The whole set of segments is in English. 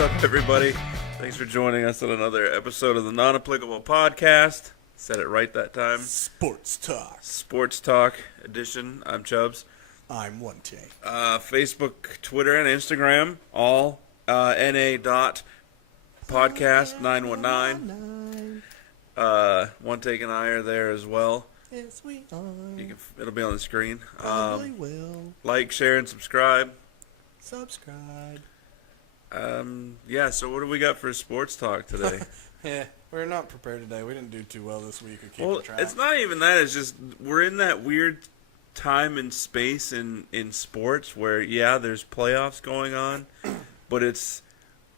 up, everybody? Thanks for joining us on another episode of the Non-Applicable Podcast. Said it right that time. Sports Talk. Sports Talk edition. I'm Chubbs. I'm One Tay. Facebook, Twitter, and Instagram, all NA.podcast919. One Take and I are there as well. Yes, we are. It'll be on the screen. Probably will. Like, share, and subscribe. Subscribe. So what do we got for sports talk today? Yeah, we're not prepared today. We didn't do too well this week of keeping track. It's not even that. It's just we're in that weird time and space in sports where, there's playoffs going on, but it's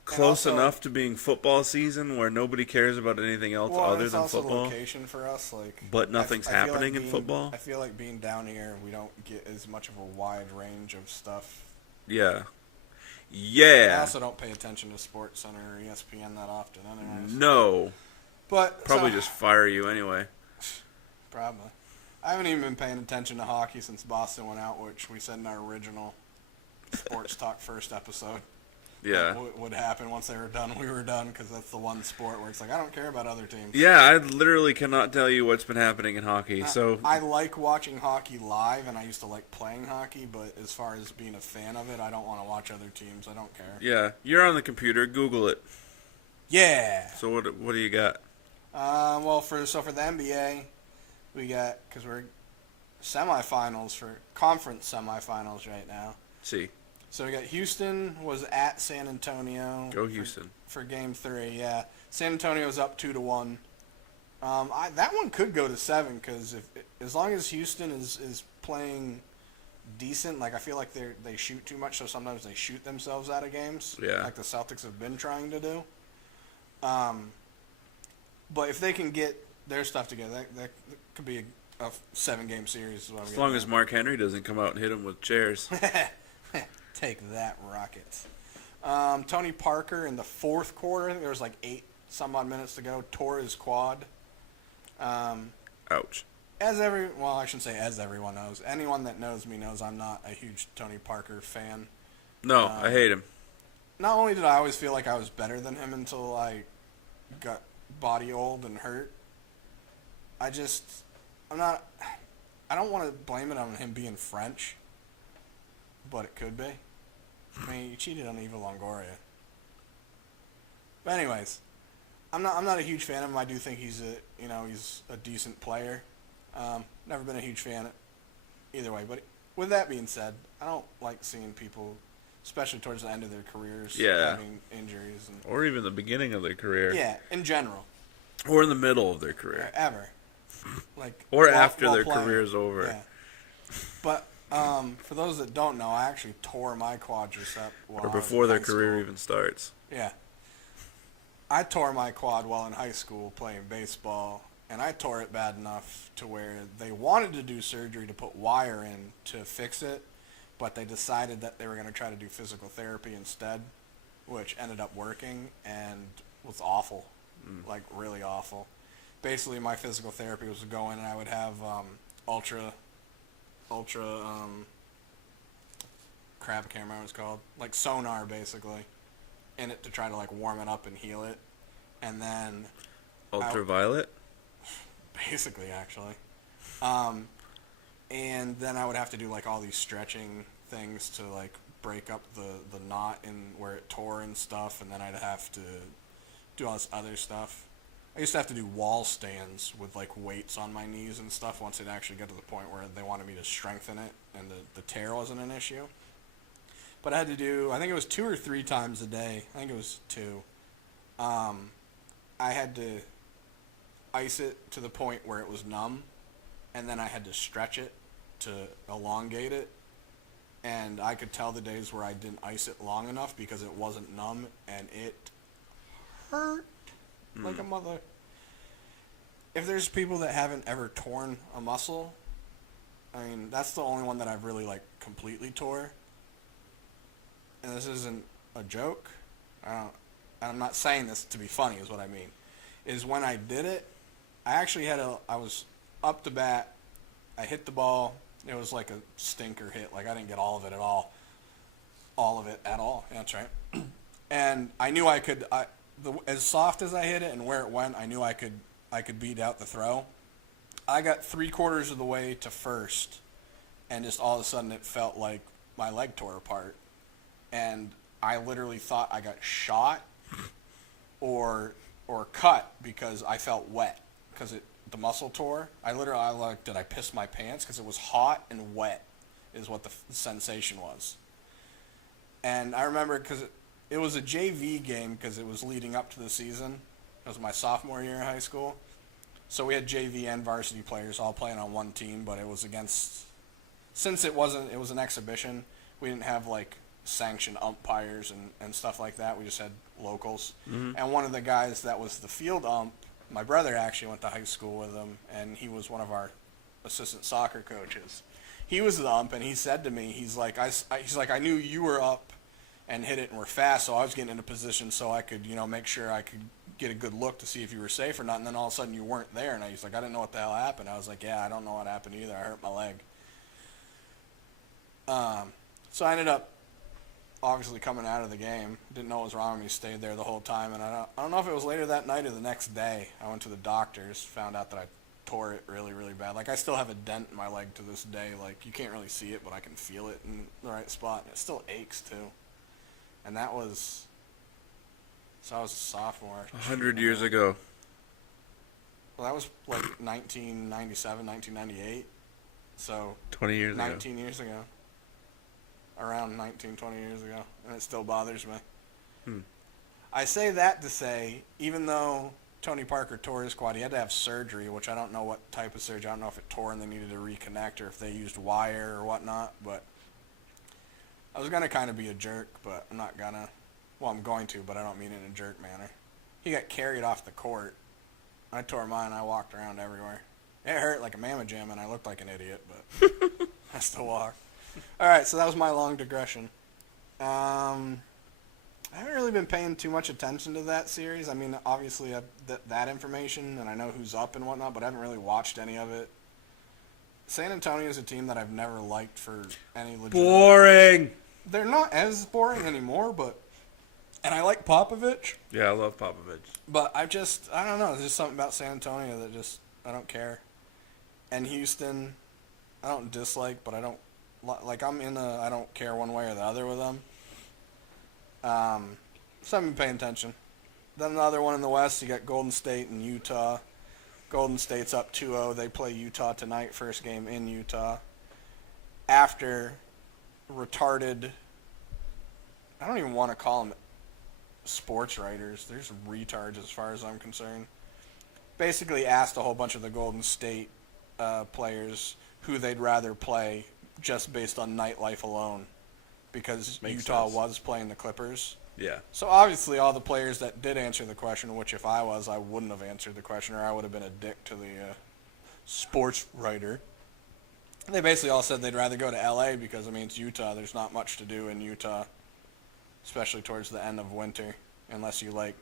close enough to being football season where nobody cares about anything else other than football. Location for us, but nothing's happening in football. I feel like being down here, we don't get as much of a wide range of stuff. Yeah. I also don't pay attention to Sports Center or ESPN that often anyways. No. But probably just fire you anyway. Probably. I haven't even been paying attention to hockey since Boston went out, which we said in our original Sports Talk first episode. Yeah. What would happen once they were done, we were done, because that's the one sport where it's like, I don't care about other teams. Yeah, I literally cannot tell you what's been happening in hockey. I like watching hockey live, and I usdo like playing hockey, but as far as being a fan of it, I don't want to watch other teams. I don't care. Yeah, you're on the computer. Google it. Yeah. So what do you got? For the NBA, we got, because we're conference semifinals right now. See. So we got Houston was at San Antonio. Go Houston. For Game 3, yeah. San Antonio's up 2-1. That one could go to 7 because as long as Houston is playing decent, like I feel like they shoot too much, so sometimes they shoot themselves out of games. Yeah. Like the Celtics have been trying to do. But if they can get their stuff together, that could be a 7-game series. As long as Mark Henry doesn't come out and hit him with chairs. Take that, Rockets. Tony Parker in the fourth quarter, I think there was like 8 some odd minutes to go, tore his quad. Ouch. I shouldn't say as everyone knows. Anyone that knows me knows I'm not a huge Tony Parker fan. No, I hate him. Not only did I always feel like I was better than him until I got body old and hurt, I don't want to blame it on him being French, but it could be. I mean, he cheated on Eva Longoria. But anyways, I'm not a huge fan of him. I do think he's a decent player. Never been a huge fan either way. But with that being said, I don't like seeing people, especially towards the end of their careers, having injuries. Or even the beginning of their career. Yeah, in general. Or in the middle of their career. Ever. Or after their career's over. Yeah. But for those that don't know, I actually tore my quadricep while before their career even starts. Yeah. I tore my quad while in high school playing baseball, and I tore it bad enough to where they wanted to do surgery to put wire in to fix it, but they decided that they were going to try to do physical therapy instead, which ended up working and was awful, like really awful. Basically, my physical therapy was to go in and I would have ultra crap, I can't remember what it's called, like sonar basically, in it to try to like warm it up and heal it, and then ultraviolet, basically actually, and then I would have to do like all these stretching things to like break up the knot in where it tore and stuff, and then I'd have to do all this other stuff. I used to have to do wall stands with like weights on my knees and stuff once it actually got to the point where they wanted me to strengthen it and the tear wasn't an issue. But I had to do, I think it was 2 or 3 times a day. I think it was 2. I had to ice it to the point where it was numb, and then I had to stretch it to elongate it. And I could tell the days where I didn't ice it long enough because it wasn't numb, and it hurt like a mother. If there's people that haven't ever torn a muscle, I mean, that's the only one that I've really like completely tore. And this isn't a joke. I'm not saying this to be funny is what I mean. Is when I did it, I was up to bat. I hit the ball. It was like a stinker hit. Like I didn't get all of it at all. All of it at all. Yeah, that's right. And I knew I could. As soft as I hit it and where it went, I knew I could beat out the throw. I got 3/4 of the way to first, and just all of a sudden it felt like my leg tore apart, and I literally thought I got shot or cut because I felt wet because the muscle tore. I like, did I piss my pants? Because it was hot and wet is what the sensation was. And I remember because it was a JV game because it was leading up to the season. It was my sophomore year in high school. So we had JV and varsity players all playing on one team, but it was against, since it was an exhibition, we didn't have like sanctioned umpires and stuff like that. We just had locals. Mm-hmm. And one of the guys that was the field ump, my brother actually went to high school with him, and he was one of our assistant soccer coaches. He was the ump, and he said to me, he's like, I knew you were up and hit it and were fast, so I was getting into position so I could, make sure I could get a good look to see if you were safe or not, and then all of a sudden you weren't there, and he's like, I didn't know what the hell happened. I was like, yeah, I don't know what happened either. I hurt my leg. So I ended up obviously coming out of the game. Didn't know what was wrong with me, stayed there the whole time, and I don't know if it was later that night or the next day. I went to the doctors, found out that I tore it really, really bad. Like, I still have a dent in my leg to this day. Like, you can't really see it, but I can feel it in the right spot, and it still aches too. And that was, so I was a sophomore. 100 years ago. Well, that was like 1997, 1998. So 20 years 19 years ago. Around 19, 20 years ago. And it still bothers me. I say that to say, even though Tony Parker tore his quad, he had to have surgery, which I don't know what type of surgery. I don't know if it tore and they needed to reconnect or if they used wire or whatnot. But I was going to kind of be a jerk, but I'm not going to. Well, I'm going to, but I don't mean it in a jerk manner. He got carried off the court. I tore mine. I walked around everywhere. It hurt like a mamma jam, and I looked like an idiot, but I still walked. All right, so that was my long digression. I haven't really been paying too much attention to that series. I mean, obviously, that information, and I know who's up and whatnot, but I haven't really watched any of it. San Antonio is a team that I've never liked for any legitimate... Boring! They're not as boring anymore, but... And I like Popovich. Yeah, I love Popovich. But I don't know. There's just something about San Antonio that just, I don't care. And Houston, I don't dislike, but I don't, like, I don't care one way or the other with them. So I've been paying attention. Then the other one in the West, you got Golden State and Utah. Golden State's up 2-0. They play Utah tonight, first game in Utah. After retarded, I don't even want to call them sports writers. They're just retards as far as I'm concerned. Basically asked a whole bunch of the Golden State players who they'd rather play just based on nightlife alone, because Utah was playing the Clippers. Yeah. So obviously all the players that did answer the question, which if I was, I wouldn't have answered the question, or I would have been a dick to the sports writer. They basically all said they'd rather go to LA because, I mean, it's Utah. There's not much to do in Utah, especially towards the end of winter, unless you like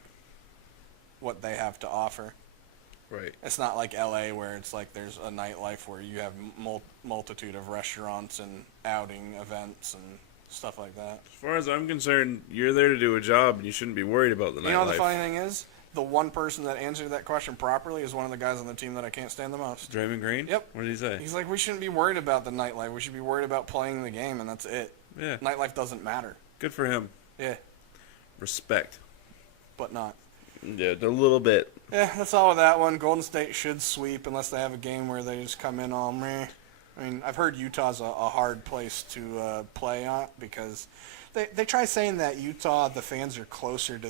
what they have to offer. Right. It's not like LA where it's like there's a nightlife where you have multitude of restaurants and outing events and stuff like that. As far as I'm concerned, you're there to do a job, and you shouldn't be worried about the nightlife. You know, the funny thing is, the one person that answered that question properly is one of the guys on the team that I can't stand the most. Draymond Green? Yep. What did he say? He's like, we shouldn't be worried about the nightlife. We should be worried about playing the game, and that's it. Yeah. Nightlife doesn't matter. Good for him. Yeah. Respect. But not. Yeah, a little bit. Yeah, that's all with that one. Golden State should sweep unless they have a game where they just come in all meh. I mean, I've heard Utah's a hard place to play on because they try saying that Utah, the fans are closer to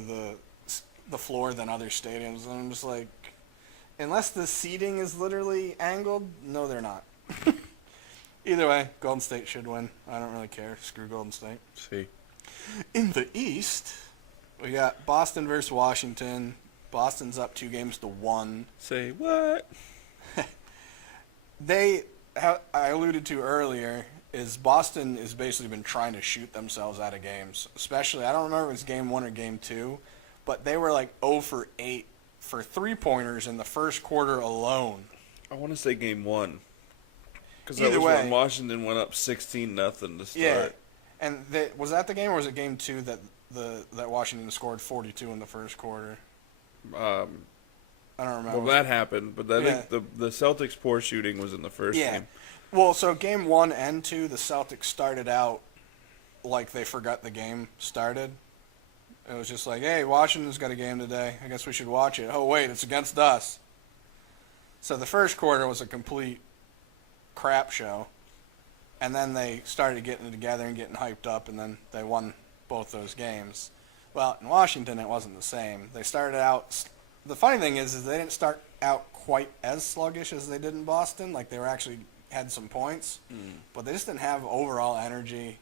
the floor than other stadiums. And I'm just like, unless the seating is literally angled, no, they're not. Either way, Golden State should win. I don't really care. Screw Golden State. See. In the East, we got Boston versus Washington. Boston's up 2-1. Say what? I alluded to earlier, is Boston has basically been trying to shoot themselves out of games. Especially, I don't remember if it was game 1 or game 2, but they were like 0 for 8 for three-pointers in the first quarter alone. I want to say game 1. Because that was when Washington went up 16-0 to start. Yeah. And was that the game, or was it game 2 that that Washington scored 42 in the first quarter? Um, I don't remember. well, that happened, but I think the Celtics' poor shooting was in the first game. Well, so game 1 and 2, the Celtics started out like they forgot the game started. It was just like, hey, Washington's got a game today. I guess we should watch it. Oh, wait, it's against us. So the first quarter was a complete crap show. And then they started getting it together and getting hyped up, and then they won both those games. Well, in Washington, it wasn't the same. They started out... The funny thing is they didn't start out quite as sluggish as they did in Boston. Like, they were actually had some points. But they just didn't have overall energy.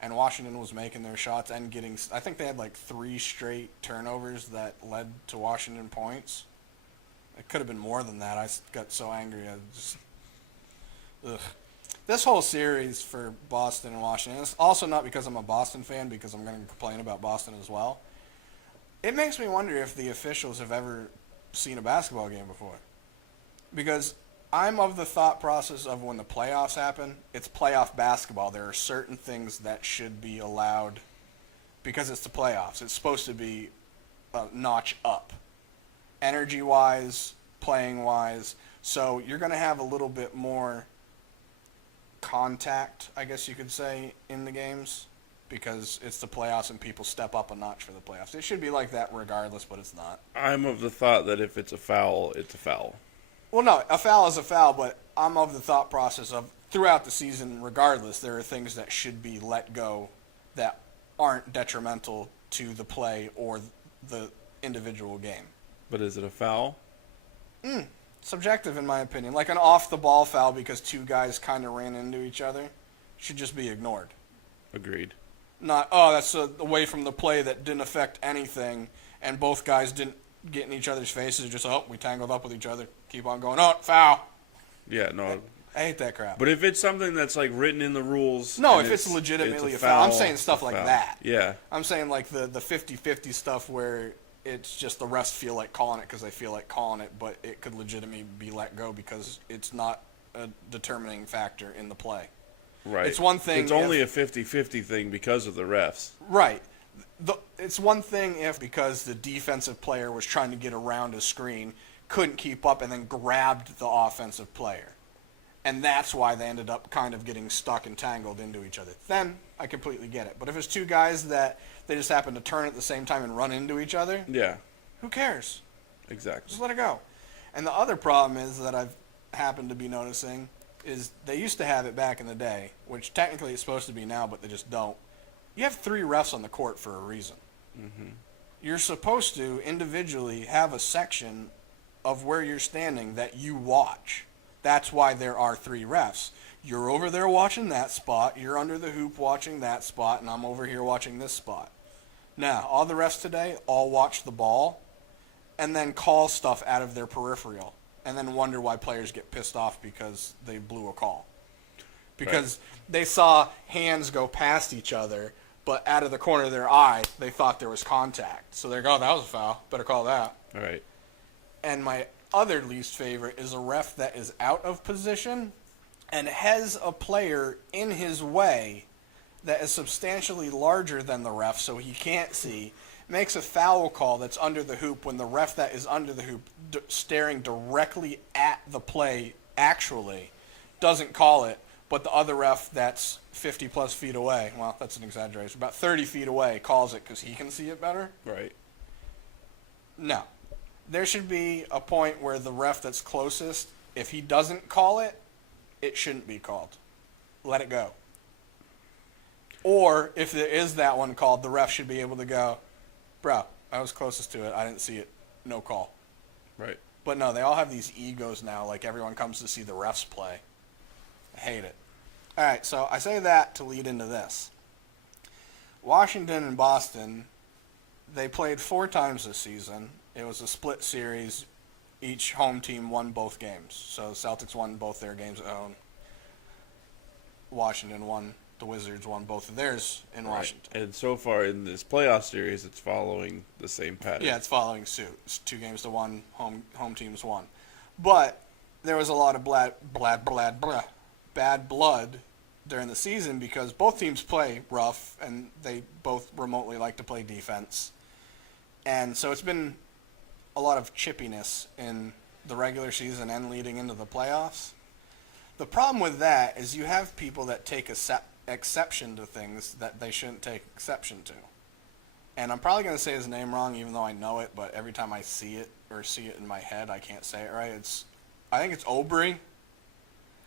And Washington was making their shots and getting... I think they had, like, 3 straight turnovers that led to Washington points. It could have been more than that. I got so angry. I just... Ugh. This whole series for Boston and Washington, it's also not because I'm a Boston fan, because I'm going to complain about Boston as well. It makes me wonder if the officials have ever seen a basketball game before. Because I'm of the thought process of when the playoffs happen, it's playoff basketball. There are certain things that should be allowed because it's the playoffs. It's supposed to be a notch up, energy-wise, playing-wise. So you're going to have a little bit more contact, I guess you could say, in the games because it's the playoffs and people step up a notch for the playoffs. It should be like that regardless, but it's not. I'm of the thought that if it's a foul, it's a foul. Well, no, a foul is a foul, but I'm of the thought process of throughout the season, regardless, there are things that should be let go that aren't detrimental to the play or the individual game. But is it a foul? Subjective, in my opinion. Like an off-the-ball foul because 2 guys kind of ran into each other should just be ignored. Agreed. Not, oh, that's away from the play that didn't affect anything, and both guys didn't get in each other's faces. Just, oh, we tangled up with each other. Keep on going. Oh, foul. Yeah, no. I hate that crap. But if it's something that's like written in the rules... No, if it's legitimately a foul. I'm saying stuff like that. Yeah. I'm saying like the 50-50 stuff where it's just the refs feel like calling it because they feel like calling it, but it could legitimately be let go because it's not a determining factor in the play. Right. It's one thing. It's only a 50-50 thing because of the refs. Right. It's one thing if because the defensive player was trying to get around a screen, couldn't keep up, and then grabbed the offensive player. And that's why they ended up kind of getting stuck and tangled into each other. Then I completely get it. But if it's 2 guys that they just happen to turn at the same time and run into each other, yeah, who cares? Exactly. Just let it go. And the other problem is that I've happened to be noticing is they used to have it back in the day, which technically it's supposed to be now, but they just don't. You have 3 refs on the court for a reason. Mm-hmm. You're supposed to individually have a section of where you're standing that you watch. That's why there are 3 refs. You're over there watching that spot, you're under the hoop watching that spot, and I'm over here watching this spot. Now, all the refs today all watch the ball and then call stuff out of their peripheral and then wonder why players get pissed off because they blew a call. Because they saw hands go past each other, but out of the corner of their eye, they thought there was contact. So they're going, oh, that was a foul. Better call that. All right. And my other least favorite is a ref that is out of position and has a player in his way that is substantially larger than the ref so he can't see, makes a foul call that's under the hoop when the ref that is under the hoop staring directly at the play actually doesn't call it, but the other ref that's 50-plus feet away, well, that's an exaggeration, about 30 feet away calls it because he can see it better? Right. No. There should be a point where the ref that's closest, if he doesn't call it, it shouldn't be called. Let it go. Or, if there is that one called, the ref should be able to go, bro, I was closest to it. I didn't see it. No call. Right. But no, they all have these egos now, like everyone comes to see the refs play. I hate it. All right, so I say that to lead into this. Washington and Boston, they played 4 times this season. It was a split series. Each home team won both games. So Celtics won both their games at home. Washington won. The Wizards won both of theirs in Washington. And so far in this playoff series, it's following the same pattern. Yeah, it's following suit. It's 2 games to 1. Home teams won. But there was a lot of bad blood during the season because both teams play rough and they both remotely like to play defense. And so it's been a lot of chippiness in the regular season and leading into the playoffs. The problem with that is you have people that take exception to things that they shouldn't take exception to. And I'm probably going to say his name wrong even though I know it, but every time I see it or see it in my head, I can't say it right. I think it's Aubrey.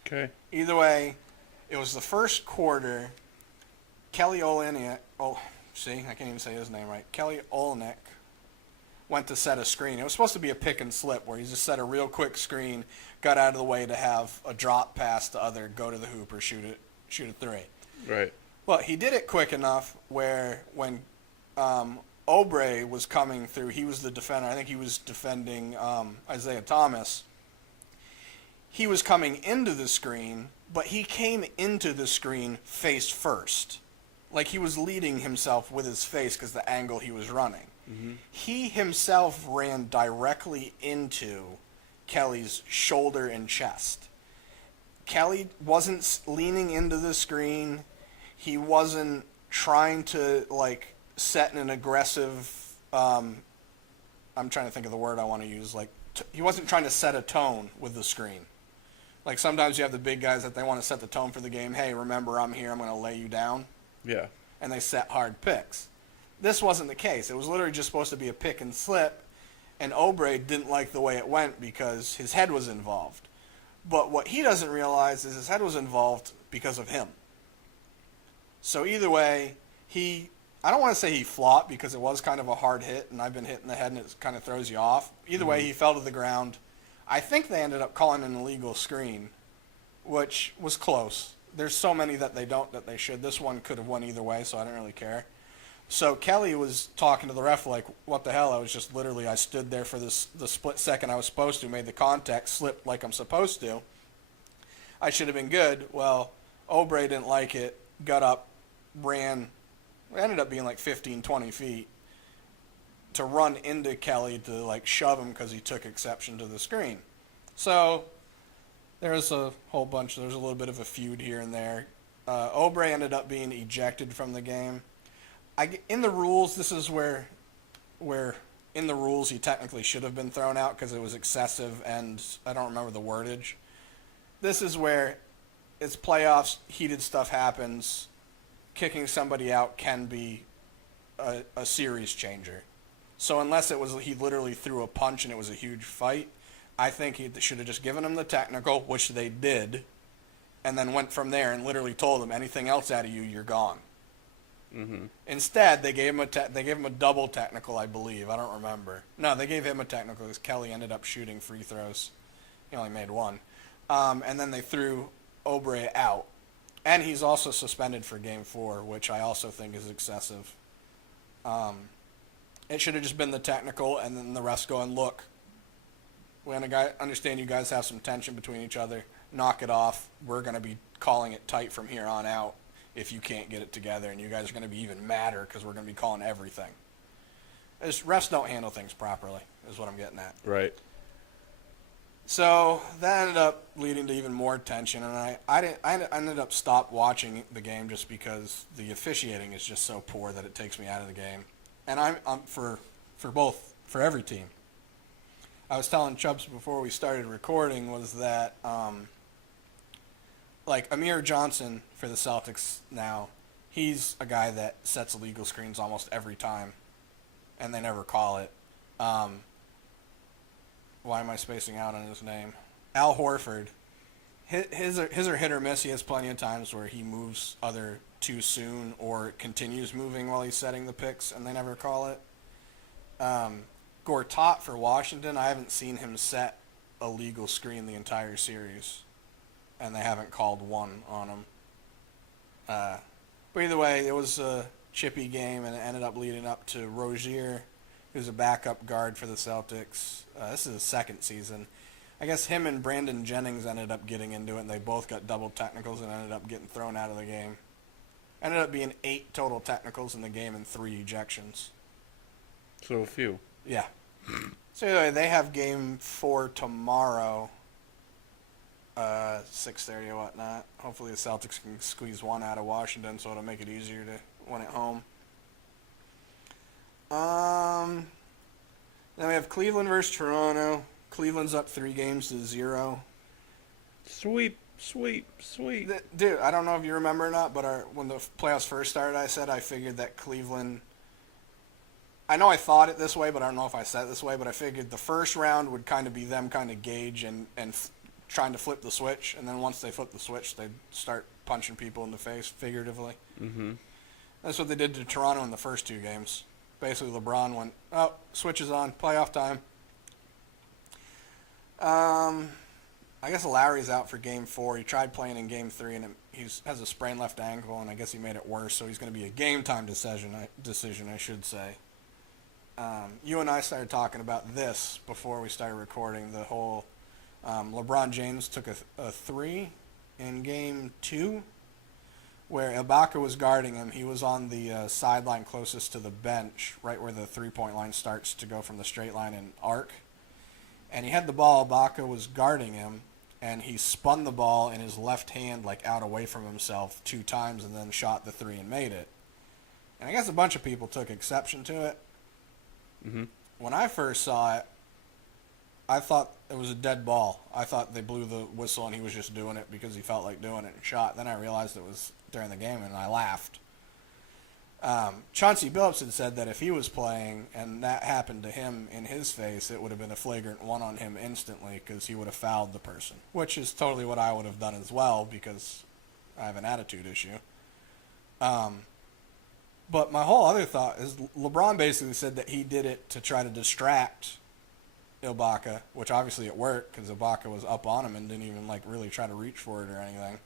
Okay. Either way, it was the first quarter. Kelly Olynyk, I can't even say his name right. Kelly Olynyk went to set a screen. It was supposed to be a pick and slip where he just set a real quick screen, got out of the way to have a drop pass to other, go to the hoop or shoot a three. Right. Well, he did it quick enough where when Aubrey was coming through, he was the defender. I think he was defending Isaiah Thomas. He was coming into the screen, but he came into the screen face first. Like he was leading himself with his face because the angle he was running. Mm-hmm. He himself ran directly into Kelly's shoulder and chest. Kelly wasn't leaning into the screen. He wasn't trying to set an aggressive. I'm trying to think of the word I want to use. He wasn't trying to set a tone with the screen. Like sometimes you have the big guys that they want to set the tone for the game. Hey, remember I'm here. I'm going to lay you down. Yeah. And they set hard picks. This wasn't the case. It was literally just supposed to be a pick and slip, and Aubrey didn't like the way it went because his head was involved. But what he doesn't realize is his head was involved because of him. So either way, I don't want to say he flopped because it was kind of a hard hit, and I've been hit in the head and it kind of throws you off. Either way, he fell to the ground. I think they ended up calling an illegal screen, which was close. There's so many that they should. This one could have won either way, so I don't really care. So Kelly was talking to the ref like, what the hell? I stood there for the split second I was supposed to, made the contact, slipped like I'm supposed to. I should have been good. Well, Aubrey didn't like it, got up, ran, ended up being 15, 20 feet to run into Kelly to shove him because he took exception to the screen. So there's a little bit of a feud here and there. Aubrey ended up being ejected from the game. In the rules, this is where in the rules he technically should have been thrown out because it was excessive and I don't remember the wordage. This is where it's playoffs, heated stuff happens. Kicking somebody out can be a series changer. So unless he literally threw a punch and it was a huge fight, I think he should have just given him the technical, which they did, and then went from there and literally told him anything else out of you, you're gone. Mm-hmm. Instead, they gave him a double technical, I believe. I don't remember. No, they gave him a technical because Kelly ended up shooting free throws. He only made one. And then they threw Aubrey out. And he's also suspended for Game 4, which I also think is excessive. It should have just been the technical, and then the refs going, look, we understand you guys have some tension between each other. Knock it off. We're going to be calling it tight from here on out if you can't get it together, and you guys are going to be even madder because we're going to be calling everything. Refs don't handle things properly, is what I'm getting at. Right. So that ended up leading to even more tension, and I ended up stop watching the game just because the officiating is just so poor that it takes me out of the game. And I'm for every team. I was telling Chubbs before we started recording was that Amir Johnson for the Celtics now, he's a guy that sets illegal screens almost every time, and they never call it. Why am I spacing out on his name? Al Horford. His are hit or miss. He has plenty of times where he moves either too soon or continues moving while he's setting the picks, and they never call it. Gortat for Washington, I haven't seen him set a legal screen the entire series, and they haven't called one on him. But either way, it was a chippy game, and it ended up leading up to Rozier, who's a backup guard for the Celtics. This is his second season. I guess him and Brandon Jennings ended up getting into it, and they both got double technicals and ended up getting thrown out of the game. Ended up being 8 total technicals in the game and 3 ejections. So a few. Yeah. So anyway, they have Game 4 tomorrow. 6:30 or whatnot. Hopefully the Celtics can squeeze one out of Washington, so it'll make it easier to win at home. Then we have Cleveland versus Toronto. Cleveland's up 3-0. Sweep. Dude, I don't know if you remember or not, but when the playoffs first started, I said I figured that Cleveland. I know I thought it this way, but I don't know if I said it this way. But I figured the first round would kind of be them kind of gauge and trying to flip the switch, and then once they flip the switch, they'd start punching people in the face, figuratively. Mm-hmm. That's what they did to Toronto in the first 2 games. Basically, LeBron went, oh, switch is on, playoff time. I guess Lowry's out for Game 4. He tried playing in Game 3, and he has a sprained left ankle, and I guess he made it worse, so he's going to be a game-time decision, I should say. You and I started talking about this before we started recording, the whole LeBron James took a 3 in Game 2, where Ibaka was guarding him. He was on the sideline closest to the bench, right where the three-point line starts to go from the straight line and arc. And he had the ball. Ibaka was guarding him, and he spun the ball in his left hand, like out away from himself 2 times, and then shot the 3 and made it. And I guess a bunch of people took exception to it. Mm-hmm. When I first saw it, I thought it was a dead ball. I thought they blew the whistle and he was just doing it because he felt like doing it and shot. Then I realized it was during the game, and I laughed. Chauncey Billups had said that if he was playing and that happened to him in his face, it would have been a flagrant 1 on him instantly because he would have fouled the person, which is totally what I would have done as well because I have an attitude issue. But my whole other thought is LeBron basically said that he did it to try to distract Ibaka, which obviously it worked because Ibaka was up on him and didn't even really try to reach for it or anything.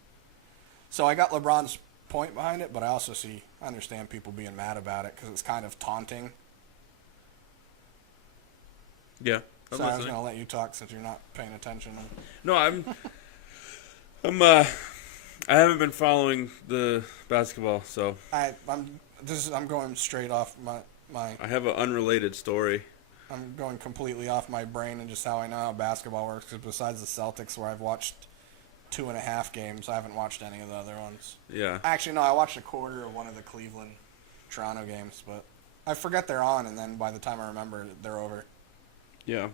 So I got LeBron's point behind it, but I also understand people being mad about it because it's kind of taunting. Yeah. So I was going to let you talk since you're not paying attention. No, I haven't been following the basketball, so I'm going straight off my. I have an unrelated story. I'm going completely off my brain and just how I know how basketball works. Because besides the Celtics, where I've watched 2.5 games, I haven't watched any of the other ones. Yeah. Actually, no, I watched a quarter of one of the Cleveland-Toronto games, but I forget they're on, and then by the time I remember, they're over. Yeah.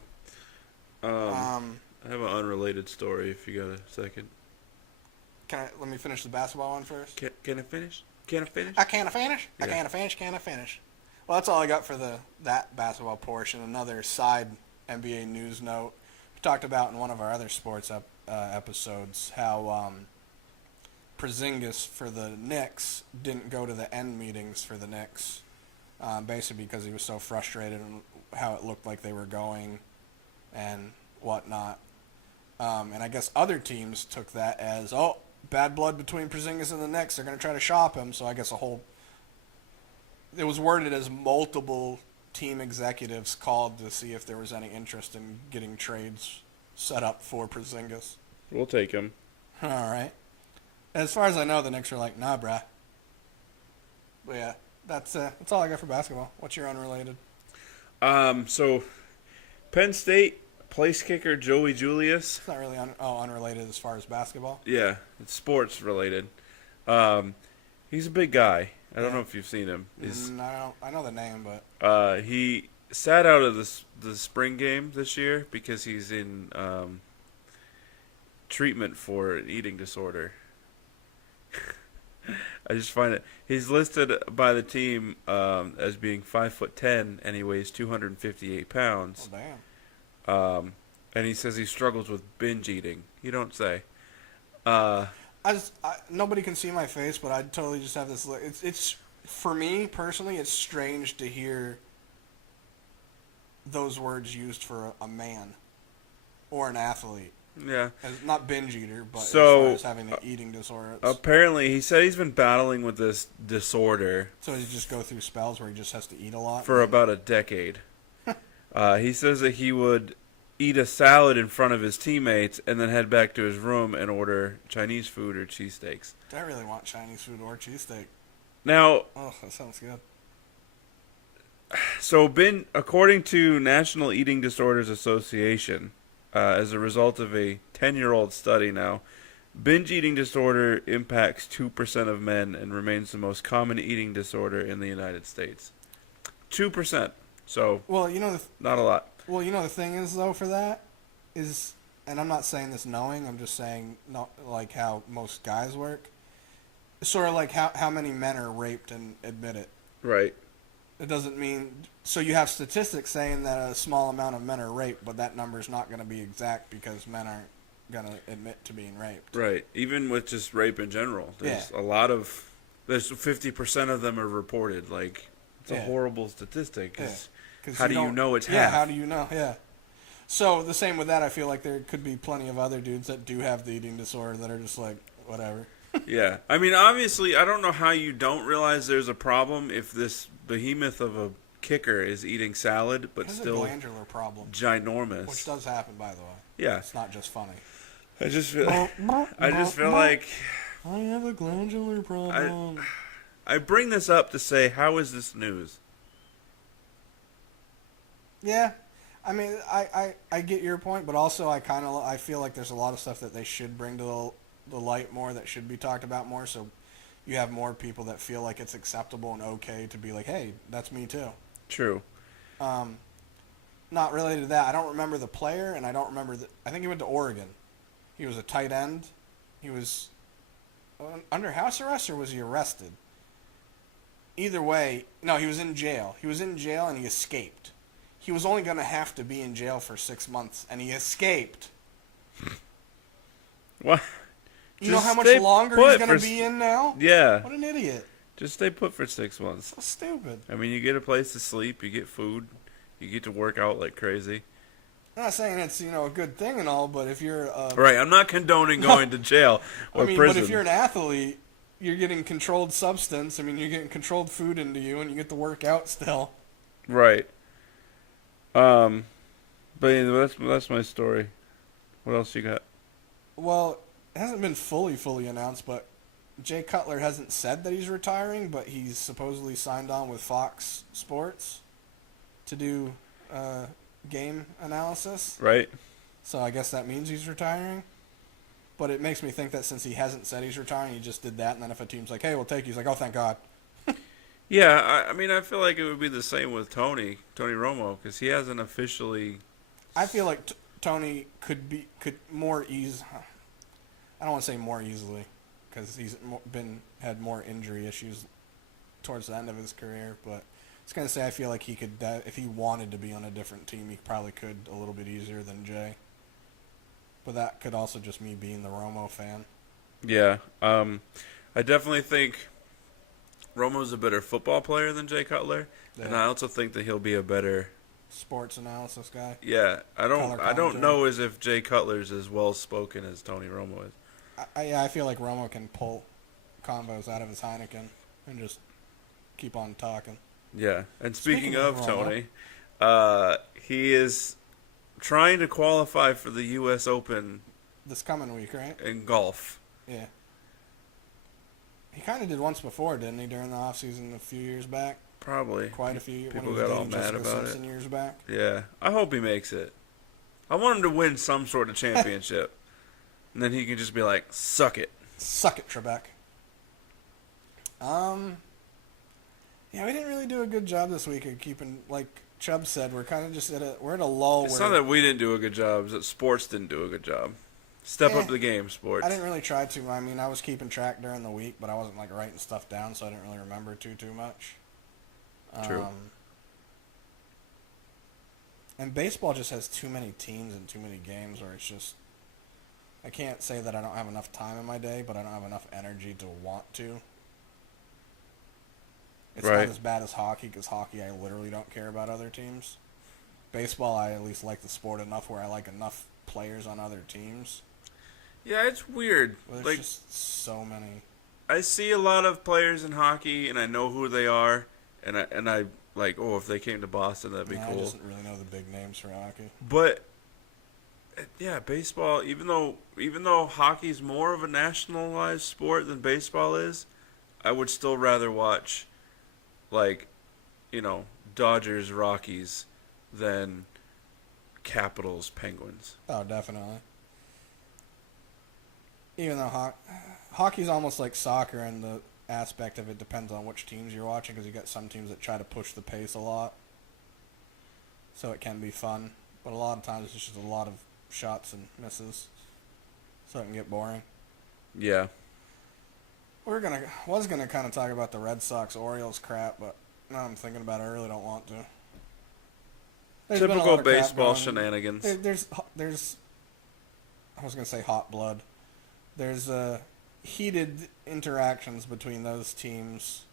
I have an unrelated story. If you got a second. Let me finish the basketball one first? Can I finish? Can I finish? I can't finish. Yeah. I can't finish. Can I finish? Well, that's all I got for that basketball portion. Another side NBA news note. We talked about in one of our other sports episodes how Porzingis for the Knicks didn't go to the end meetings for the Knicks, basically because he was so frustrated and how it looked like they were going and whatnot. And I guess other teams took that as, bad blood between Porzingis and the Knicks. They're going to try to shop him. So I guess it was worded as multiple team executives called to see if there was any interest in getting trades set up for Porzingis. We'll take him. All right. As far as I know, the Knicks are like, nah, bruh. But yeah, that's all I got for basketball. What's your unrelated? So Penn State place kicker Joey Julius. It's not really unrelated as far as basketball. Yeah, it's sports related. He's a big guy. I don't know if you've seen him. I know the name, but he sat out of the spring game this year because he's in treatment for an eating disorder. I just find it. He's listed by the team as being 5'10", and he weighs 258 pounds. Oh, damn. And he says he struggles with binge eating. You don't say. Nobody can see my face, but I totally just have this look. It's for me personally, it's strange to hear those words used for a man or an athlete. Yeah. Not binge eater, but so, as far as having an eating disorder. Apparently, he said he's been battling with this disorder. So he just go through spells where he just has to eat a lot? For about a decade. He says that he would eat a salad in front of his teammates and then head back to his room and order Chinese food or cheesesteaks. I really want Chinese food or cheesesteak. Now, oh, that sounds good. So, according to National Eating Disorders Association, as a result of a 10-year-old study now. Binge eating disorder impacts 2% of men and remains the most common eating disorder in the United States. 2%. So, Well, not a lot. the thing is though for that is, and I'm not saying this knowing, I'm just saying not like how most guys work. Sort of like how many men are raped and admit it. Right. It doesn't mean so you have statistics saying that a small amount of men are raped, but that number is not going to be exact because men aren't going to admit to being raped. Right. Even with just rape in general, there's a lot of there's 50% of them are reported. Like it's a horrible statistic. Cause how do you know it's half? Yeah, how do you know? Yeah. So the same with that, I feel like there could be plenty of other dudes that do have the eating disorder that are just like whatever. Yeah. I mean, obviously, I don't know how you don't realize there's a problem if this behemoth of a kicker is eating salad, but still a glandular problem, ginormous. which does happen, by the way. Yeah. It's not just funny. I just feel like I have a glandular problem. I bring this up to say, how is this news? Yeah. I mean, I get your point, but also I feel like there's a lot of stuff that they should bring to the light more, that should be talked about more, so you have more people that feel like it's acceptable and okay to be like, hey, that's me too. True. Not related to that, I don't remember the player, and I don't remember I think he went to Oregon. He was a tight end. He was under house arrest, or was he arrested? Either way, no, he was in jail. He was in jail and he escaped. He was only going to have to be in jail for 6 months, and he escaped. What? You know how much longer he's going to be in now? Yeah. What an idiot. Just stay put for 6 months. So stupid. I mean, you get a place to sleep, you get food, you get to work out like crazy. I'm not saying it's, a good thing and all, but if you're... Right, I'm not condoning going to jail or prison. But if you're an athlete, you're getting controlled substance. I mean, you're getting controlled food into you, and you get to work out still. Right. But anyway, that's my story. What else you got? Well, it hasn't been fully announced, but Jay Cutler hasn't said that he's retiring, but he's supposedly signed on with Fox Sports to do game analysis. Right. So I guess that means he's retiring. But it makes me think that since he hasn't said he's retiring, he just did that, and then if a team's like, hey, we'll take you, he's like, oh, thank God. Yeah, I mean, I feel like it would be the same with Tony Romo, because he hasn't officially... I feel like Tony could more I don't want to say more easily, because he's had more injury issues towards the end of his career, but I was going to say I feel like he could, if he wanted to be on a different team, he probably could a little bit easier than Jay. But that could also just me being the Romo fan. Yeah, I definitely think Romo's a better football player than Jay Cutler, and I also think that he'll be a better sports analysis guy. Yeah, I don't know as if Jay Cutler's as well spoken as Tony Romo is. I feel like Romo can pull combos out of his Heineken and just keep on talking. Yeah, and speaking of Romo, Tony, he is trying to qualify for the U.S. Open this coming week, right? In golf. Yeah. He kind of did once before, didn't he, during the off-season a few years back? Probably. Quite a few years. People got all mad about it. Years back. Yeah. I hope he makes it. I want him to win some sort of championship. And then he can just be like, suck it. Suck it, Trebek. Yeah, we didn't really do a good job this week of keeping, like Chubb said, we're kind of just at a lull. It's not that we didn't do a good job, it's that sports didn't do a good job. Step up the game, sports. I didn't really try to. I mean, I was keeping track during the week, but I wasn't like writing stuff down, so I didn't really remember too much. True. And baseball just has too many teams and too many games where it's just... I can't say that I don't have enough time in my day, but I don't have enough energy to want to. It's not as bad as hockey, because hockey I literally don't care about other teams. Baseball, I at least like the sport enough where I like enough players on other teams. Yeah, it's weird. Well, there's just so many. I see a lot of players in hockey, and I know who they are, and I like, oh, if they came to Boston, that'd be cool. I just really know the big names for hockey. But yeah, baseball. Even though hockey's more of a nationalized sport than baseball is, I would still rather watch, like, Dodgers Rockies than Capitals, Penguins. Oh, definitely. Even though hockey's almost like soccer, and the aspect of it depends on which teams you're watching, because you got some teams that try to push the pace a lot, so it can be fun. But a lot of times it's just a lot of shots and misses, so it can get boring. Yeah. Was gonna kind of talk about the Red Sox Orioles crap, but now I'm thinking about it, I really don't want to. There's been a Typical lot of crap baseball going. shenanigans. There's I was gonna say hot blood. There's heated interactions between those teams,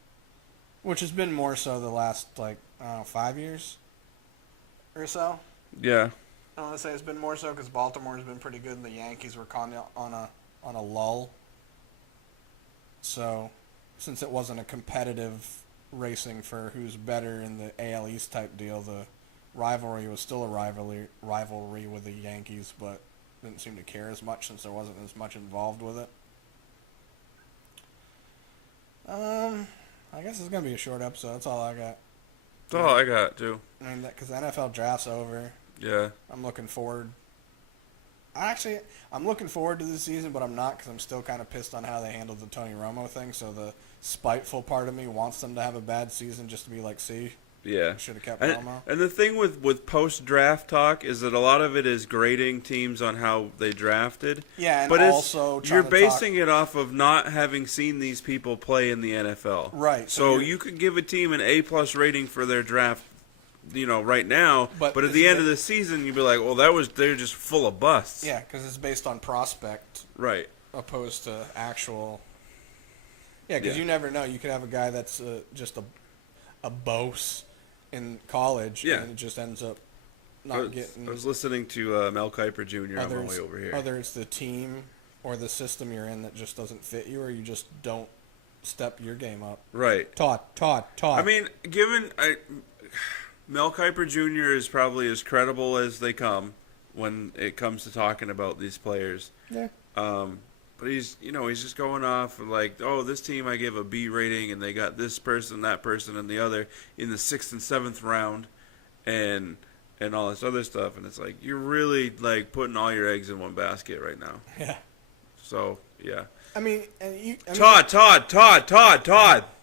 which has been more so the last 5 years or so. Yeah. I want to say it's been more so because Baltimore's been pretty good, and the Yankees were kind of on a lull. So, since it wasn't a competitive racing for who's better in the AL East type deal, the rivalry was still a rivalry with the Yankees, but didn't seem to care as much since there wasn't as much involved with it. I guess it's gonna be a short episode. That's all I got. That's all I got, too. I mean, because the NFL draft's over. Yeah. I'm looking forward. I'm looking forward to this season, but I'm not, because I'm still kind of pissed on how they handled the Tony Romo thing. So the spiteful part of me wants them to have a bad season just to be like, see, Yeah. should have kept And, Romo. and the thing with post-draft talk is that a lot of it is grading teams on how they drafted. Yeah, and but also you're trying to basing it off of not having seen these people play in the NFL. Right. So you could give a team an A+ rating for their draft, right now. But But at the end of the season, you'd be like, well, they're just full of busts. Yeah, because it's based on prospect Right. opposed to actual. Yeah, because Yeah. you never know. You could have a guy that's just a boss in college, Yeah. and it just ends up I not was, getting. I was listening to Mel Kiper Jr. on my way over here. Whether it's the team or the system you're in that just doesn't fit you, or you just don't step your game up. Right. Todd. I mean, Mel Kiper Jr. is probably as credible as they come when it comes to talking about these players. Yeah. But he's just going off like, oh, this team I give a B rating, and they got this person, that person, and the other in the 6th and 7th round, and all this other stuff, and it's like you're really like putting all your eggs in one basket right now. Yeah. So yeah. I mean, Todd.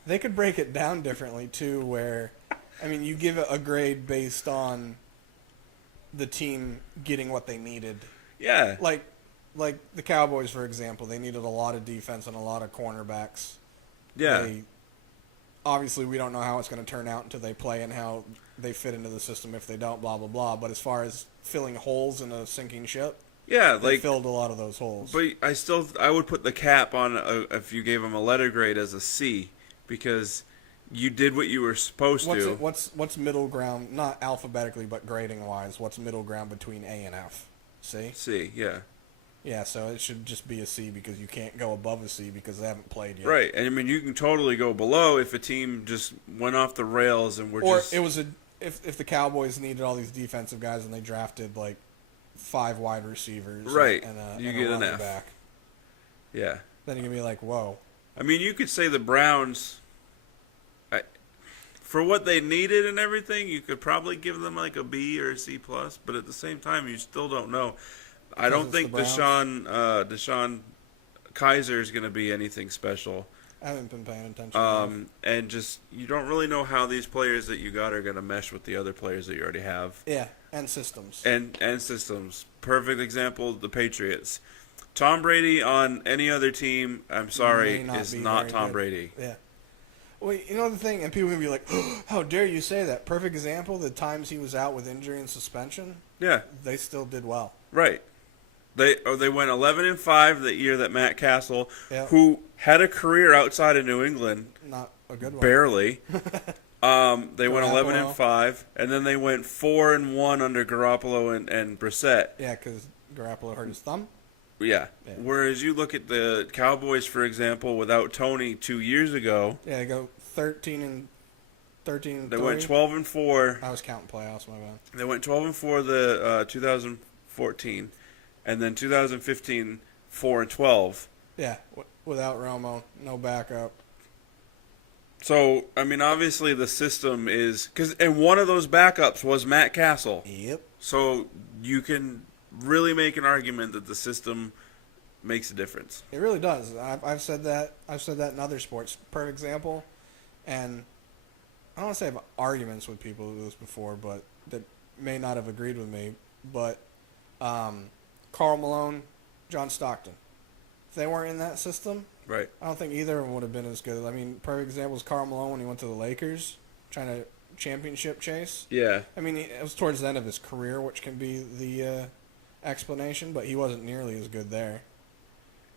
They could break it down differently too, where, I mean, you give it a grade based on the team getting what they needed. Yeah. Like the Cowboys, for example, they needed a lot of defense and a lot of cornerbacks. Yeah. Obviously, we don't know how it's going to turn out until they play and how they fit into the system. If they don't, blah blah blah. But as far as filling holes in a sinking ship, Yeah, they filled a lot of those holes. But I would put the cap on if you gave them a letter grade as a C, because you did what you were supposed to. What's middle ground? Not alphabetically, but grading wise. What's middle ground between A and F? C. C, yeah. Yeah, so it should just be a C, because you can't go above a C because they haven't played yet. Right, and I mean you can totally go below if a team just went off the rails and if the Cowboys needed all these defensive guys and they drafted like 5 wide receivers, right, and you a get an running F. back, Yeah. then you can be like, whoa. I mean, you could say the Browns, for what they needed and everything, you could probably give them like a B or a C+, but at the same time, you still don't know. I don't think Deshaun Kaiser is going to be anything special. I haven't been paying attention. And just, you don't really know how these players that you got are going to mesh with the other players that you already have. Yeah, and systems. And systems. Perfect example, the Patriots. Tom Brady on any other team, I'm sorry, is not Tom Brady. Yeah. Well, you know the thing, and people are going to be like, oh, how dare you say that? Perfect example, the times he was out with injury and suspension, Yeah. they still did well. Right. They went 11-5 the year that Matt Castle, Yeah. who had a career outside of New England, Not a good one. barely. They went Garoppolo. 11-5, and then they went 4-1 under Garoppolo and Brissett. Yeah, because Garoppolo hurt his thumb. Yeah. Yeah. Whereas you look at the Cowboys, for example, without Tony 2 years ago, Yeah, they go 13 they went 12-4. I was counting playoffs, my bad. They went 12-4 the 2014, and then 2015 4-12. Yeah, without Romo, no backup. So, I mean, obviously the system is and one of those backups was Matt Castle. Yep. So you can really make an argument that the system makes a difference. It really does. I've said that. I've said that in other sports. Perfect example. And I don't want to say I have arguments with people who do this before, but that may not have agreed with me. But Karl Malone, John Stockton. If they weren't in that system, Right. I don't think either of them would have been as good. I mean, perfect example is Karl Malone when he went to the Lakers, trying to championship chase. Yeah. I mean, it was towards the end of his career, which can be the explanation, but he wasn't nearly as good there.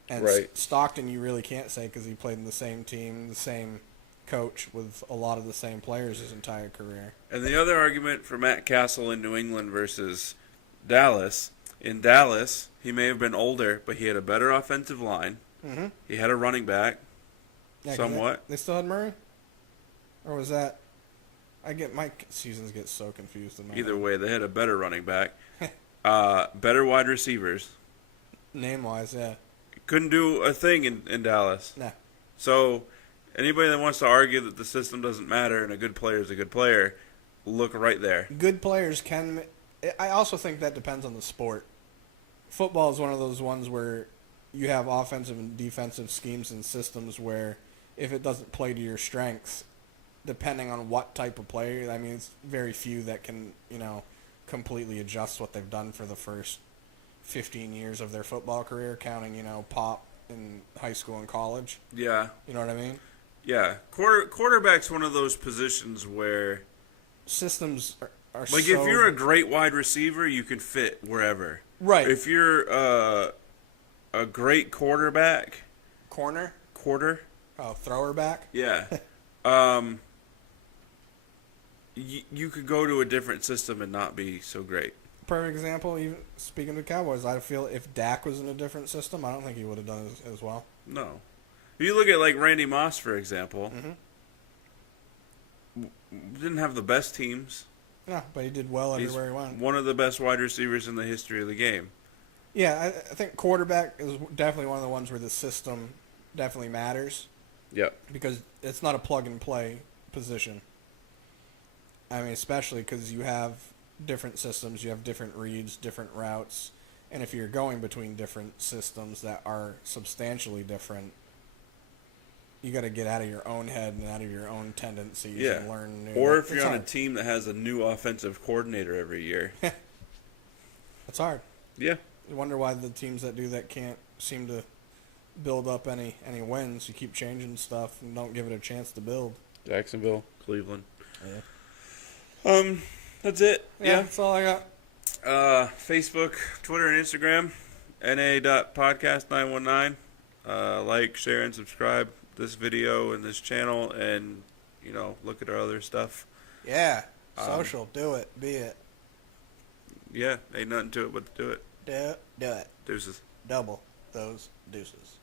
And Right. Stockton, you really can't say because he played in the same team, the same coach with a lot of the same players his entire career. And the other argument for Matt Castle in New England versus Dallas, in Dallas, he may have been older, but he had a better offensive line. Mm-hmm. He had a running back, Yeah, 'cause somewhat. They still had Murray? Or was that... my seasons get so confused. In my Either head. way, they had a better running back. Better wide receivers. Name-wise, yeah. Couldn't do a thing in Dallas. Nah. So anybody that wants to argue that the system doesn't matter and a good player is a good player, look right there. Good players can... I also think that depends on the sport. Football is one of those ones where you have offensive and defensive schemes and systems where if it doesn't play to your strengths, depending on what type of player, I mean, it's very few that can, completely adjust what they've done for the first 15 years of their football career, counting, pop in high school and college. Yeah. You know what I mean? Yeah. Quarterback's one of those positions where, Systems are like, so... if you're a great wide receiver, you can fit wherever. Right. If you're a great quarterback, Corner? Oh, thrower back? yeah. You could go to a different system and not be so great. Perfect example, even speaking of the Cowboys, I feel if Dak was in a different system, I don't think he would have done as well. No. If you look at, like, Randy Moss, for example, didn't have the best teams. Yeah, but he did well He's everywhere he went. one of the best wide receivers in the history of the game. Yeah, I think quarterback is definitely one of the ones where the system definitely matters Yep. because it's not a plug-and-play position. I mean, especially because you have different systems, you have different reads, different routes, and if you're going between different systems that are substantially different, you got to get out of your own head and out of your own tendencies Yeah. and learn new. Or if you're It's on a hard. team that has a new offensive coordinator every year. It's hard. Yeah. You wonder why the teams that do that can't seem to build up any wins. You keep changing stuff and don't give it a chance to build. Jacksonville, Cleveland. Yeah. That's it. Yeah. That's all I got. Facebook, Twitter, and Instagram, na.podcast919. Like, share, and subscribe this video and this channel, and, look at our other stuff. Yeah. Social. Do it. Be it. Yeah, ain't nothing to it but to do it. Do it. Deuces. Double those deuces.